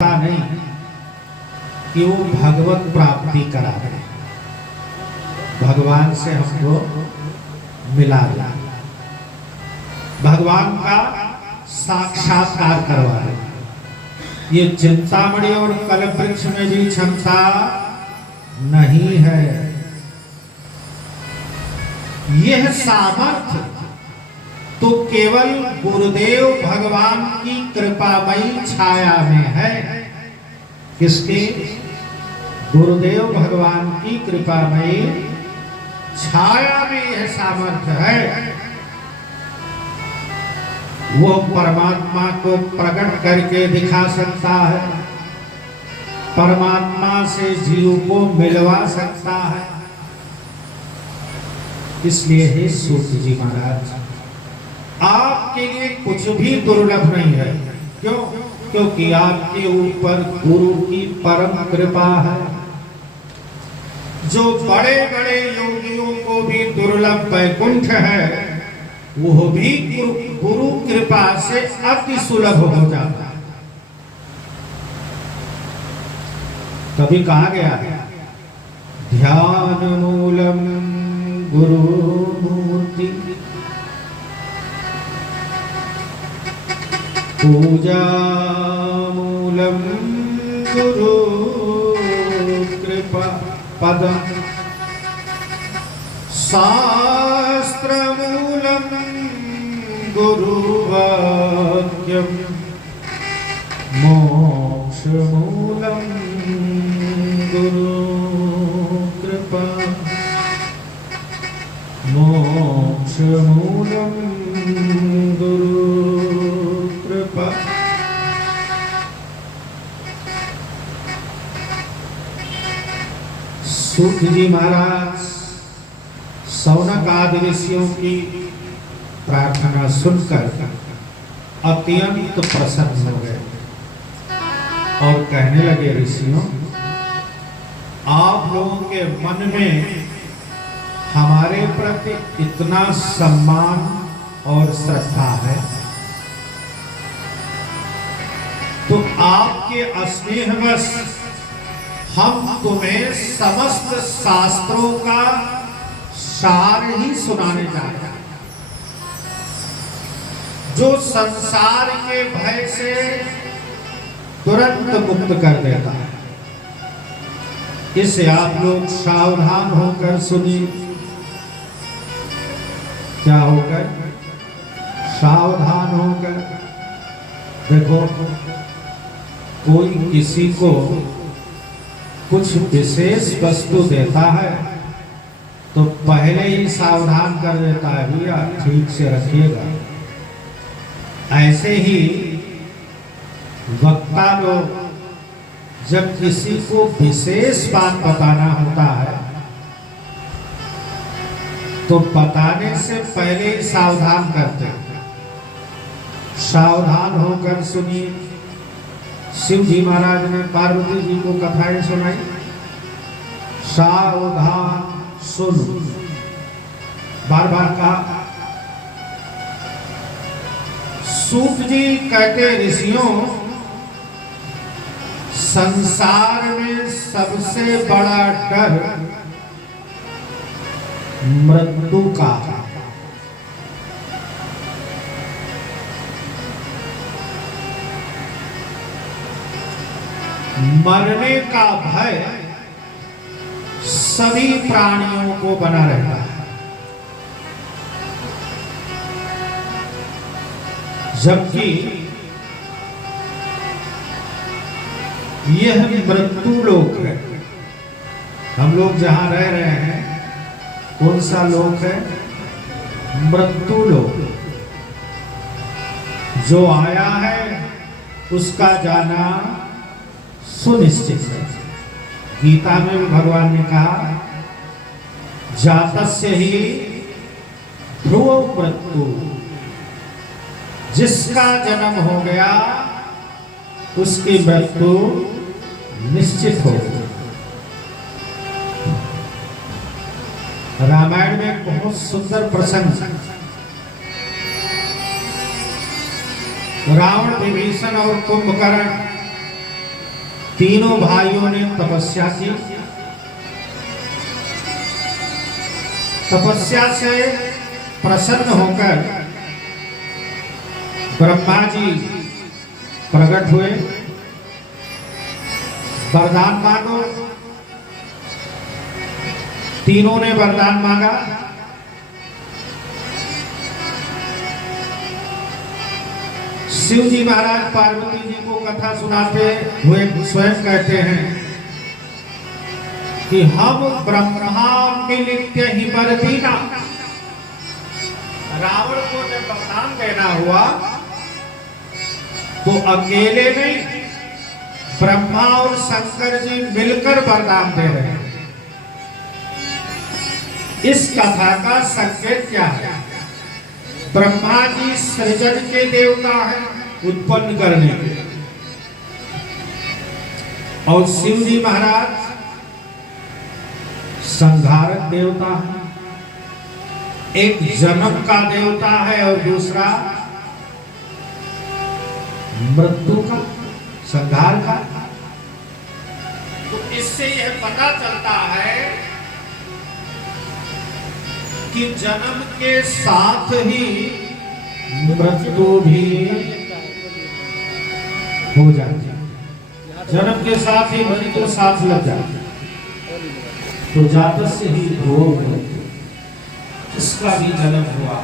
नहीं कि वो भगवत प्राप्ति करा दे, भगवान से हमको मिला दे, भगवान का साक्षात्कार करवा दे। ये चिंतामणि और कल्पवृक्ष में भी क्षमता नहीं है। यह सामर्थ्य तो केवल गुरुदेव भगवान की कृपामयी छाया में है। किसके? गुरुदेव भगवान की कृपामयी छाया में यह सामर्थ्य है। वो परमात्मा को प्रकट करके दिखा सकता है, परमात्मा से जीव को मिलवा सकता है। इसलिए हे सूत जी महाराज, आपके लिए कुछ भी दुर्लभ नहीं है। क्यों? क्योंकि आपके ऊपर गुरु की परम कृपा है। जो बड़े बड़े योगियों को भी दुर्लभ वैकुंठ है, वो भी गुरु कृपा से अति सुलभ हो जाता है। कभी कहा गया ध्यान मूलम गुरु मूर्ति, पूजा मूलम गुरु कृपा पदम, शास्त्र मूलम गुरु वाक्यम, मोक्ष मूलम गुरु कृपा, मोक्ष मूलम गुरु कृपा। सूत जी महाराज सौनक आदि ऋषियों की प्रार्थना सुनकर अत्यंत प्रसन्न हो गए और कहने लगे, ऋषियों, आप लोगों के मन में हमारे प्रति इतना सम्मान और श्रद्धा है, तो आपके स्नेहवश हम तुम्हें समस्त शास्त्रों का सार ही सुनाने जा रहे हैं, जो संसार के भय से तुरंत मुक्त कर देता है। इससे आप लोग सावधान होकर सुनिए। क्या होकर? सावधान होकर। देखो, कोई किसी को कुछ विशेष वस्तु देता है तो पहले ही सावधान कर देता है, भैया ठीक से रखिएगा। ऐसे ही वक्ता लोग जब किसी को विशेष बात बताना होता है तो बताने से पहले ही सावधान करते हैं। सावधान होकर सुनिए। शिव जी महाराज ने पार्वती जी को कथाएं सुनाई। सावधान सुन, बार बार कहा। सूत जी कहते, ऋषियों, संसार में सबसे बड़ा डर मृत्यु का है। मरने का भय सभी प्राणियों को बना रहता है। जबकि यह मृत्यु लोक है। हम लोग जहां रह रहे हैं, कौन सा लोक है? मृत्यु लोक। जो आया है उसका जाना सुनिश्चित है। गीता में भी भगवान ने कहा, जातस्य ही ध्रुव मृत्यु, जिसका जन्म हो गया उसकी मृत्यु निश्चित हो गई। रामायण में बहुत सुंदर प्रसंग, रावण, विभीषण और कुंभकर्ण तीनों भाइयों ने तपस्या की। तपस्या से प्रसन्न होकर ब्रह्मा जी प्रकट हुए। वरदान मांगो। तीनों ने वरदान मांगा। शिव जी महाराज पार्वती जी को कथा सुनाते हुए स्वयं कहते हैं कि हम ब्रह्मा मिलित्य ही बरदीना। रावण को जब वरदान देना हुआ तो अकेले नहीं, ब्रह्मा और शंकर जी मिलकर वरदान दे रहे हैं। इस कथा का संकेत क्या है? ब्रह्मा जी सृजन के देवता हैं, उत्पन्न करने के, और शिव जी महाराज संहारक देवता है। एक जन्म का देवता है और दूसरा मृत्यु का, संहार का। तो इससे यह पता चलता है कि जन्म के साथ ही मृत्यु भी हो जाती है। जन्म के साथ ही मृत्यु साथ लग जाती है। तो जातस्य ही ध्रुवो मृत्यु, इसका भी जन्म हुआ।